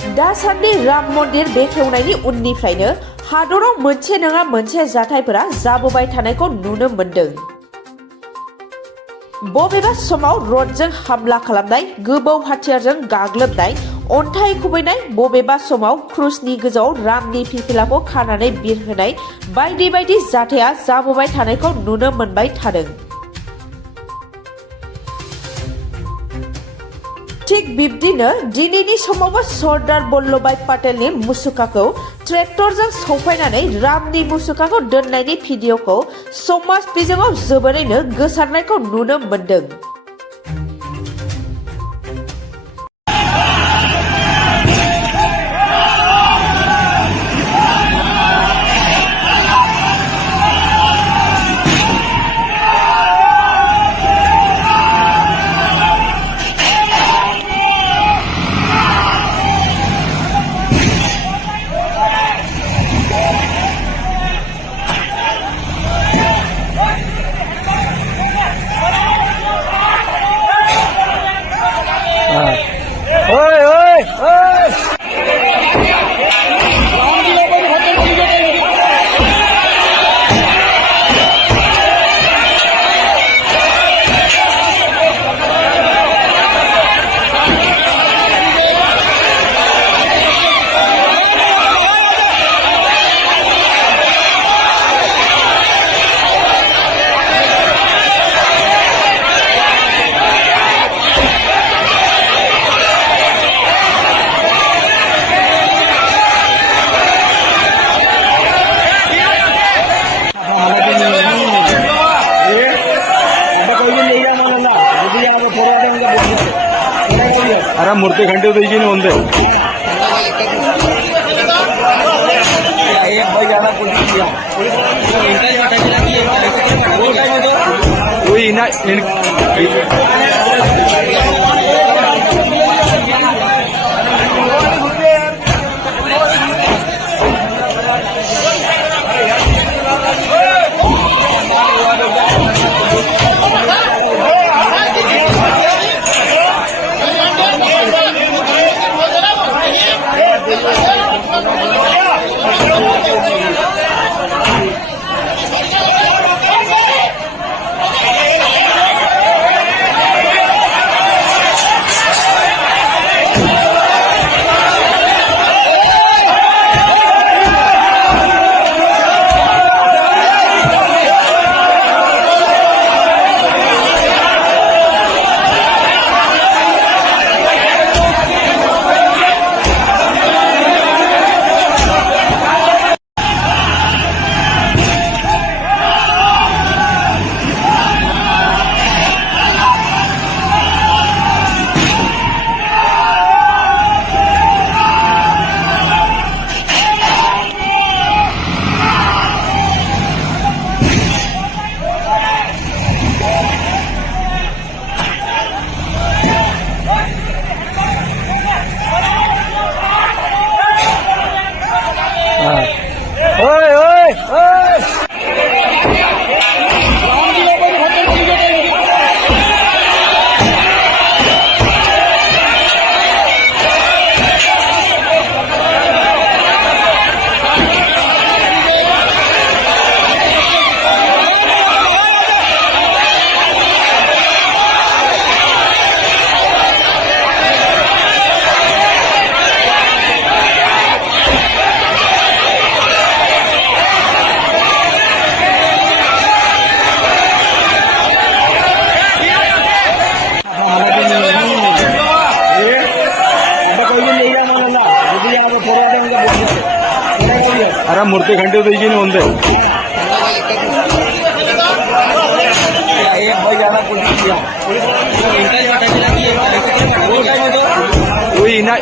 दासान्दि राम मन्दिर बेखेवनायनि उननिफ्रायनो हादराव मोनसे नङा मोनसे जाथायफोरा जाबोबाय थानायखौ नुनो मोन्दों। बबेबा समाव रडजों हामला खालामनाय, गोबौ हाथियारजों गाग्लोबनाय, अन्थाइ खुबैनाय, बबेबा समाव क्रुसनि गोजौआव रामनि फिरफिलाखौ खानानै बिरहोनाय बायदि बायदि जाथाया जाबोबाय थानायखौ नुनो मोनबाय थादों। थिग बिब्दिनो दिनैनि समावबो सरदार बल्लभभाई पटेलनि मुसुखाखौ ट्रेक्टरजों सौफायनानै रामनि मुसुखाखौ दोननायनि भिडिअखौ समाज बिजोङाव जोबोरैनो गोसारनायखौ नुनो मोन्दों। अरे मूर्ति घंटे द्यायची ना म्हणते अरे मूर्ति घंटे द्यायची ना म्हणते कोई ना